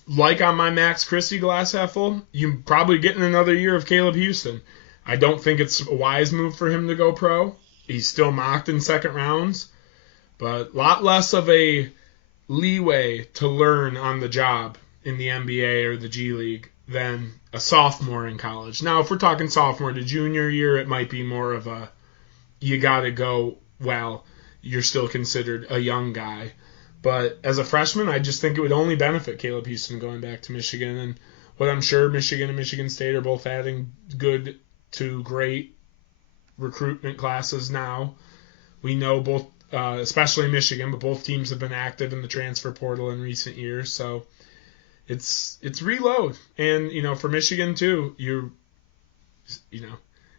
like on my Max Christie glass half full, you're probably getting another year of Caleb Houston. I don't think it's a wise move for him to go pro. He's still mocked in second rounds, but a lot less of a leeway to learn on the job in the NBA or the G League than a sophomore in college. Now, if we're talking sophomore to junior year, it might be more of a, you got to go, well, you're still considered a young guy. But as a freshman, I just think it would only benefit Caleb Houston going back to Michigan. And what I'm sure Michigan and Michigan State are both adding good to great recruitment classes now. We know both, especially Michigan, but both teams have been active in the transfer portal in recent years. So it's reload. And, for Michigan too, you're,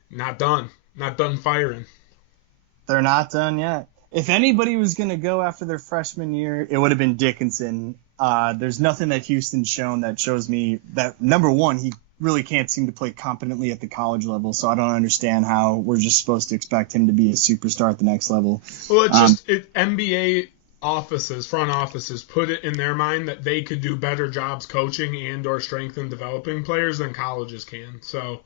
not done firing. They're not done yet. If anybody was going to go after their freshman year, it would have been Dickinson. There's nothing that Houston's shown that shows me that, number one, he really can't seem to play competently at the college level, so I don't understand how we're just supposed to expect him to be a superstar at the next level. Well, NBA offices, front offices, put it in their mind that they could do better jobs coaching and or strength and developing players than colleges can. So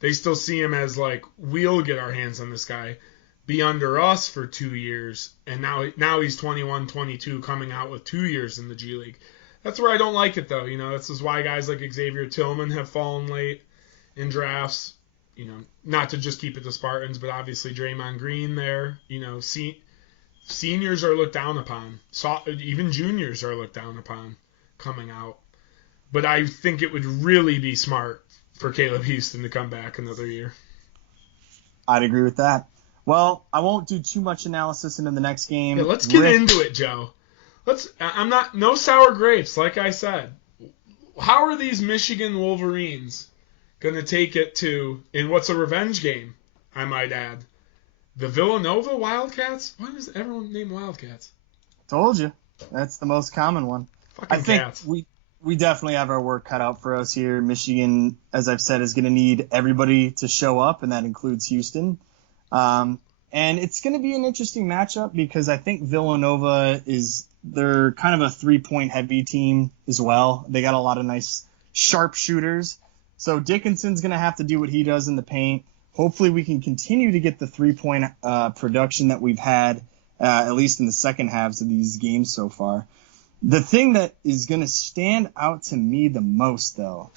they still see him as like, we'll get our hands on this guy, be under us for 2 years, and now he's 21, 22, coming out with 2 years in the G League. That's where I don't like it, though. This is why guys like Xavier Tillman have fallen late in drafts. Not to just keep it to Spartans, but obviously Draymond Green there. Seniors are looked down upon. Even juniors are looked down upon coming out. But I think it would really be smart for Caleb Houston to come back another year. I'd agree with that. Well, I won't do too much analysis into the next game. Yeah, let's get into it, Joe. No sour grapes, like I said. How are these Michigan Wolverines going to take it to, in what's a revenge game, I might add, the Villanova Wildcats? Why does everyone name Wildcats? Told you. That's the most common one. Fucking cats. We definitely have our work cut out for us here. Michigan, as I've said, is going to need everybody to show up, and that includes Houston. And it's going to be an interesting matchup because I think Villanova they're kind of a 3-point heavy team as well. They got a lot of nice sharp shooters. So Dickinson's going to have to do what he does in the paint. Hopefully we can continue to get the 3-point production that we've had, at least in the second halves of these games so far. The thing that is going to stand out to me the most, though,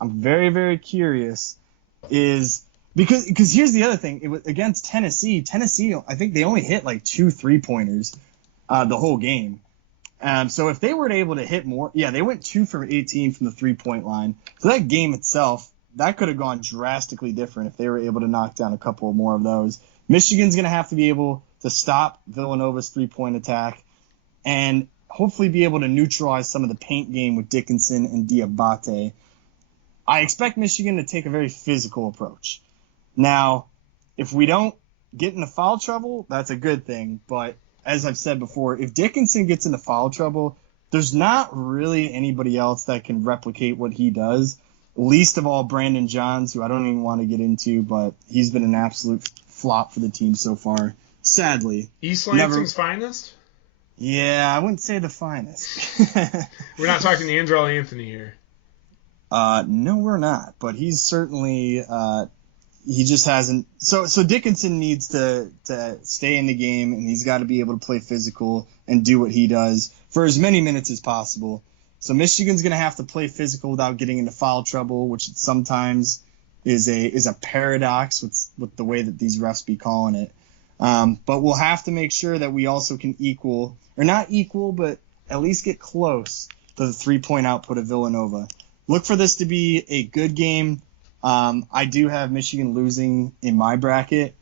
I'm very, very curious, is because here's the other thing. It was against Tennessee. Tennessee, I think they only hit like 2 3-pointers the whole game. So if they were able to hit more, they went 2 for 18 from the 3-point line. So that game itself, that could have gone drastically different if they were able to knock down a couple more of those. Michigan's going to have to be able to stop Villanova's 3-point attack and hopefully be able to neutralize some of the paint game with Dickinson and Diabate. I expect Michigan to take a very physical approach. Now, if we don't get into foul trouble, that's a good thing. But as I've said before, if Dickinson gets into foul trouble, there's not really anybody else that can replicate what he does. Least of all Brandon Johns, who I don't even want to get into, but he's been an absolute flop for the team so far, sadly. East Lansing's finest? Yeah, I wouldn't say the finest. We're not talking Andrell Anthony here. No, we're not. But he's certainly he just hasn't. So Dickinson needs to stay in the game, and he's got to be able to play physical and do what he does for as many minutes as possible. So Michigan's going to have to play physical without getting into foul trouble, which sometimes is a paradox with the way that these refs be calling it. But we'll have to make sure that we also can not equal, but at least get close to the 3-point output of Villanova. Look for this to be a good game. I do have Michigan losing in my bracket.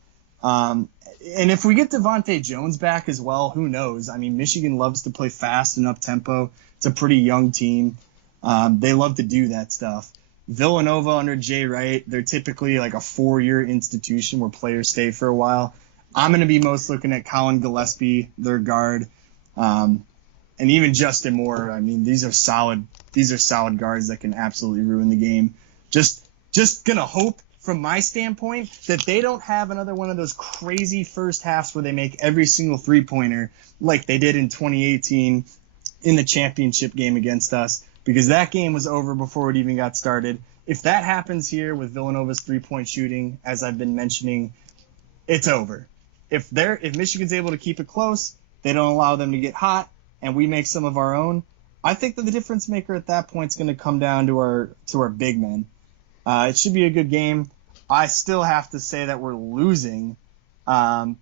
And if we get Devontae Jones back as well, who knows? I mean, Michigan loves to play fast and up-tempo. It's a pretty young team. They love to do that stuff. Villanova under Jay Wright, they're typically like a 4-year institution where players stay for a while. I'm going to be most looking at Colin Gillespie, their guard, and even Justin Moore. I mean, these are solid guards that can absolutely ruin the game. Just going to hope from my standpoint, that they don't have another one of those crazy first halves where they make every single three-pointer like they did in 2018 in the championship game against us, because that game was over before it even got started. If that happens here with Villanova's three-point shooting, as I've been mentioning, it's over. If Michigan's able to keep it close, they don't allow them to get hot, and we make some of our own, I think that the difference maker at that point is going to come down to our big men. It should be a good game. I still have to say that we're losing, but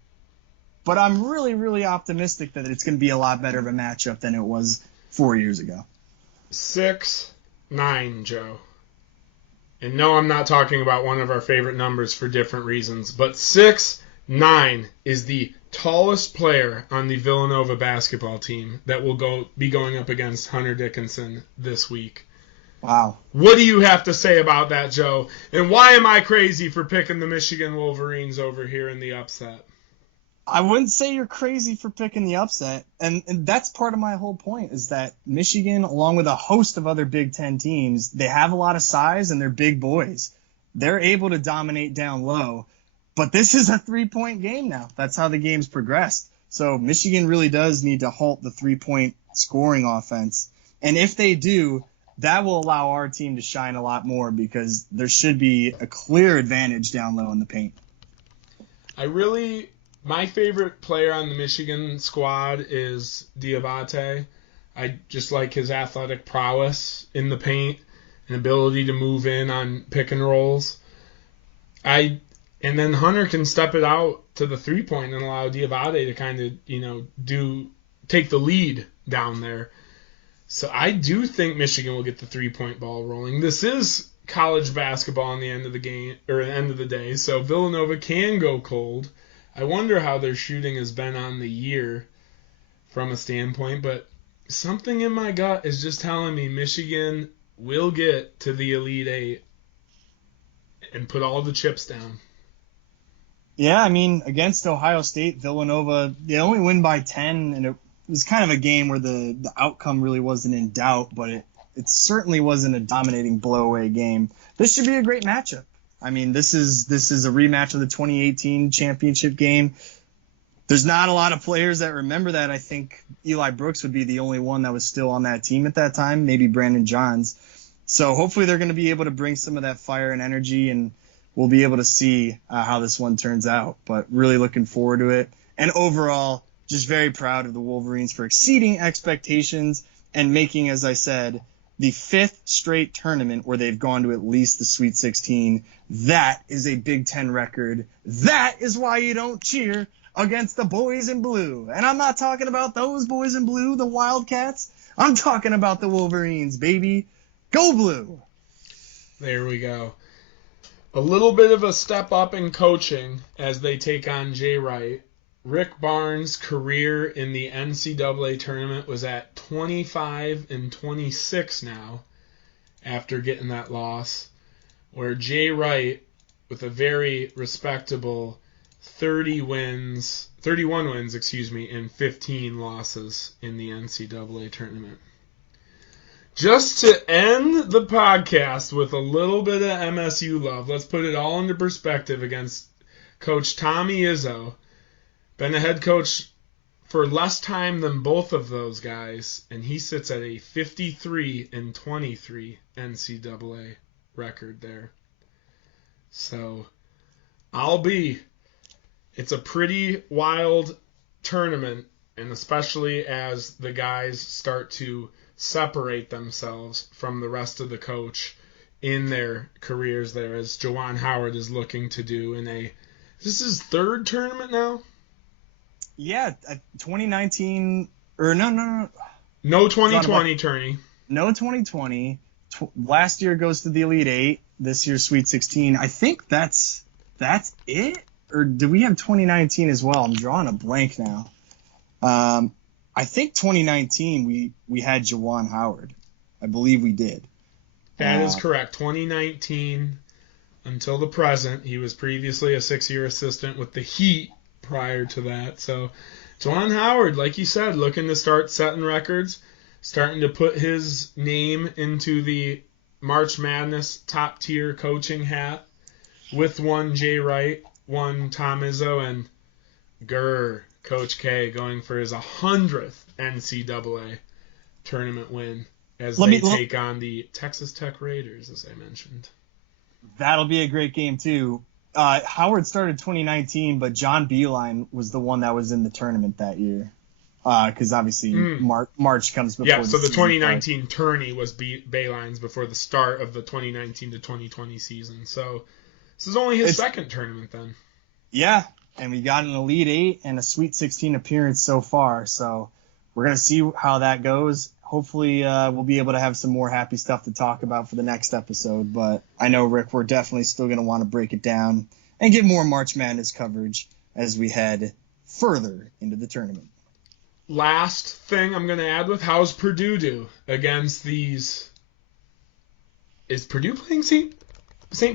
I'm really, really optimistic that it's going to be a lot better of a matchup than it was 4 years ago. 6-9, Joe. And no, I'm not talking about one of our favorite numbers for different reasons, but 6'9" is the tallest player on the Villanova basketball team that will be going up against Hunter Dickinson this week. Wow. What do you have to say about that, Joe? And why am I crazy for picking the Michigan Wolverines over here in the upset? I wouldn't say you're crazy for picking the upset, and that's part of my whole point, is that Michigan, along with a host of other Big Ten teams, they have a lot of size and they're big boys. They're able to dominate down low, but this is a three-point game now. That's how the game's progressed. So Michigan really does need to halt the three-point scoring offense, and if they do, that will allow our team to shine a lot more, because there should be a clear advantage down low in the paint. My favorite player on the Michigan squad is Diabate. I just like his athletic prowess in the paint and ability to move in on pick and rolls. And then Hunter can step it out to the 3-point and allow Diabate to kind of, take the lead down there. So I do think Michigan will get the 3-point ball rolling. This is college basketball in the end of the game, or the end of the day, so Villanova can go cold. I wonder how their shooting has been on the year from a standpoint, but something in my gut is just telling me Michigan will get to the Elite Eight and put all the chips down. Yeah, I mean, against Ohio State, Villanova, they only win by 10, and it was kind of a game where the outcome really wasn't in doubt, but it certainly wasn't a dominating blow-away game. This should be a great matchup. I mean, this is a rematch of the 2018 championship game. There's not a lot of players that remember that. I think Eli Brooks would be the only one that was still on that team at that time, maybe Brandon Johns. So hopefully they're going to be able to bring some of that fire and energy, and we'll be able to see how this one turns out. But really looking forward to it. And overall, just very proud of the Wolverines for exceeding expectations and making, as I said, the 5th straight tournament where they've gone to at least the Sweet 16. That is a Big Ten record. That is why you don't cheer against the boys in blue. And I'm not talking about those boys in blue, the Wildcats. I'm talking about the Wolverines, baby. Go blue. There we go. A little bit of a step up in coaching as they take on Jay Wright. Rick Barnes' career in the NCAA tournament was at 25-26 now after getting that loss, where Jay Wright, with a very respectable 31 wins, and 15 losses in the NCAA tournament. Just to end the podcast with a little bit of MSU love, let's put it all into perspective against Coach Tommy Izzo. Been a head coach for less time than both of those guys, and he sits at a 53-23 NCAA record there. So, it's a pretty wild tournament, and especially as the guys start to separate themselves from the rest of the coach in their careers there, as Juwan Howard is looking to do is this his 3rd tournament now? Yeah, 2019 or no. No 2020 tourney. No 2020. Last year goes to the Elite Eight. This year's Sweet 16. I think that's it. Or do we have 2019 as well? I'm drawing a blank now. I think 2019 we had Juwan Howard. I believe we did. That is correct. 2019 until the present. He was previously a 6-year assistant with the Heat prior to that. So Juwan Howard, like you said, looking to start setting records, starting to put his name into the March Madness top-tier coaching hat. with one Jay Wright, one Tom Izzo, and Coach K going for his 100th NCAA tournament win as they take on the Texas Tech Raiders, as I mentioned. That'll be a great game, too. Howard started 2019, but John Beilein was the one that was in the tournament that year. Because obviously March comes before so the 2019 starts. tourney was Beilein's before the start of the 2019 to 2020 season. So this is only his second tournament then. Yeah, and we got an Elite 8 and a Sweet 16 appearance so far. So we're going to see how that goes. Hopefully we'll be able to have some more happy stuff to talk about for the next episode. But I know, Rick, we're definitely still going to want to break it down and get more March Madness coverage as we head further into the tournament. Last thing I'm going to add with, how's Purdue do against these? Is Purdue playing St.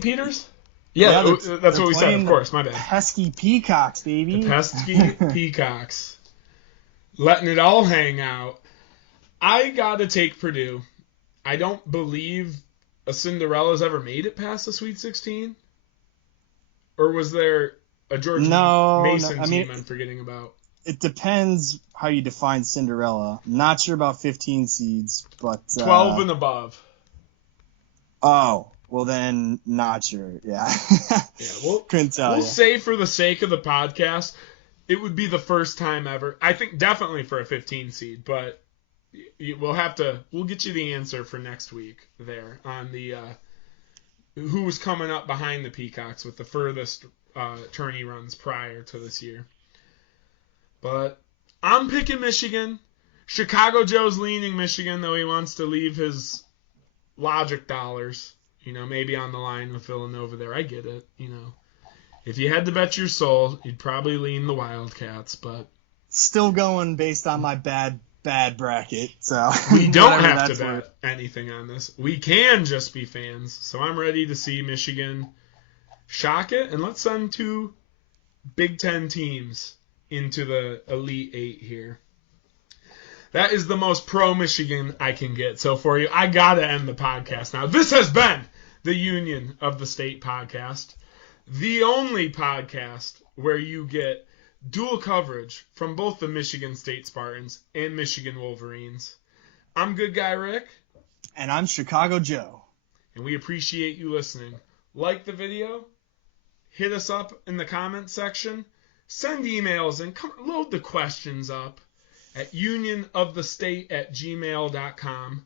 Peter's? Yeah, that's what we said, of course. My bad. Pesky Peacocks, baby. The pesky Peacocks. Letting it all hang out. I got to take Purdue. I don't believe a Cinderella's ever made it past the Sweet 16. Or was there a George Mason team I'm forgetting about? It depends how you define Cinderella. I'm not sure about 15 seeds, but 12 and above. Oh, well then, not sure. Yeah. Couldn't tell. We'll say for the sake of the podcast, it would be the first time ever. I think definitely for a 15 seed, but we'll get you the answer for next week there on the who was coming up behind the Peacocks with the furthest tourney runs prior to this year. But I'm picking Michigan. Chicago Joe's leaning Michigan, though he wants to leave his logic dollars, maybe on the line with Villanova there. I get it, If you had to bet your soul, you'd probably lean the Wildcats, but... Still going based on my bad bracket, so... We don't have to bet anything on this. We can just be fans, so I'm ready to see Michigan shock it, and let's send 2 Big Ten teams into the Elite 8 here. That is the most pro-Michigan I can get. So for you, I got to end the podcast now. This has been the Union of the State podcast, the only podcast where you get dual coverage from both the Michigan State Spartans and Michigan Wolverines. I'm Good Guy Rick. And I'm Chicago Joe. And we appreciate you listening. Like the video. Hit us up in the comments section. Send emails and load the questions up at unionofthestate@gmail.com.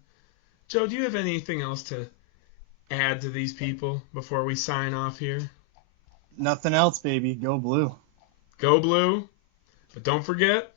Joe, do you have anything else to add to these people before we sign off here? Nothing else, baby. Go Blue. Go Blue. But don't forget,